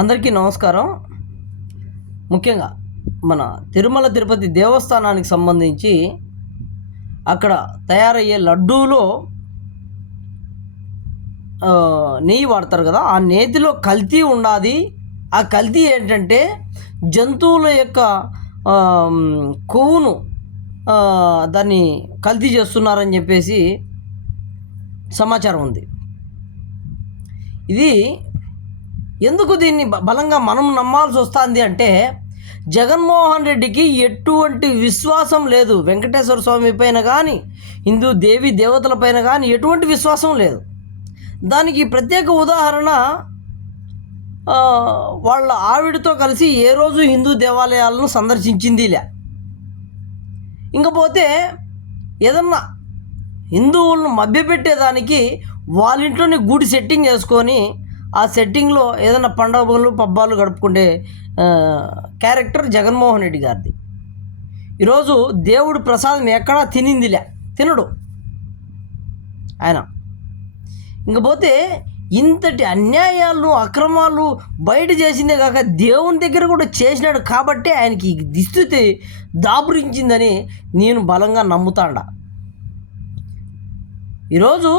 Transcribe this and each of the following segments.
అందరికీ నమస్కారం. ముఖ్యంగా మన తిరుమల తిరుపతి దేవస్థానానికి సంబంధించి అక్కడ తయారయ్యే లడ్డూలో నెయ్యి వాడతారు కదా, ఆ నేతిలో కల్తీ ఉన్నది. ఆ కల్తీ ఏంటంటే జంతువుల యొక్క కొవ్వును దాన్ని కల్తీ చేస్తున్నారని చెప్పేసి సమాచారం ఉంది. ఇది ఎందుకు దీన్ని బలంగా మనం నమ్మాల్సి వస్తుంది అంటే, జగన్మోహన్ రెడ్డికి ఎటువంటి విశ్వాసం లేదు. వెంకటేశ్వర స్వామి పైన కానీ, హిందూ దేవి దేవతల పైన కానీ ఎటువంటి విశ్వాసం లేదు. దానికి ప్రత్యేక ఉదాహరణ వాళ్ళ ఆవిడతో కలిసి ఏ రోజు హిందూ దేవాలయాలను సందర్శించిందిలే. ఇంకపోతే ఏదన్నా హిందువులను మభ్యపెట్టేదానికి వాళ్ళ ఇంట్లోనే గుడి సెట్టింగ్ చేసుకొని ఆ సెట్టింగ్లో ఏదైనా పండుగలు పబ్బాలు గడుపుకుంటే క్యారెక్టర్ జగన్మోహన్ రెడ్డి గారిది. ఈరోజు దేవుడు ప్రసాదం ఎక్కడా తినడు ఆయన. ఇంకపోతే ఇంతటి అన్యాయాలు అక్రమాలు బయట చేసిందే కాక దేవుని దగ్గర కూడా చేసినాడు కాబట్టి ఆయనకి దుస్థితి దాపురించిందని నేను బలంగా నమ్ముతాండా. ఈరోజు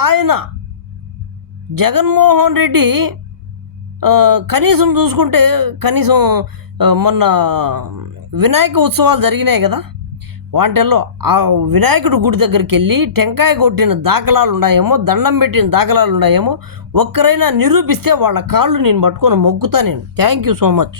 ఆయన జగన్మోహన్ రెడ్డి కనీసం చూసుకుంటే మొన్న వినాయక ఉత్సవాలు జరిగినాయి కదా, వాటిల్లో ఆ వినాయకుడి గుడి దగ్గరికి వెళ్ళి టెంకాయ కొట్టిన దాఖలాలు ఉన్నాయేమో, దండం పెట్టిన దాఖలాలు ఉన్నాయేమో ఒక్కరైనా నిరూపిస్తే వాళ్ళ కాళ్ళు నేను పట్టుకొని మొక్కుతా నేను. Thank you so much.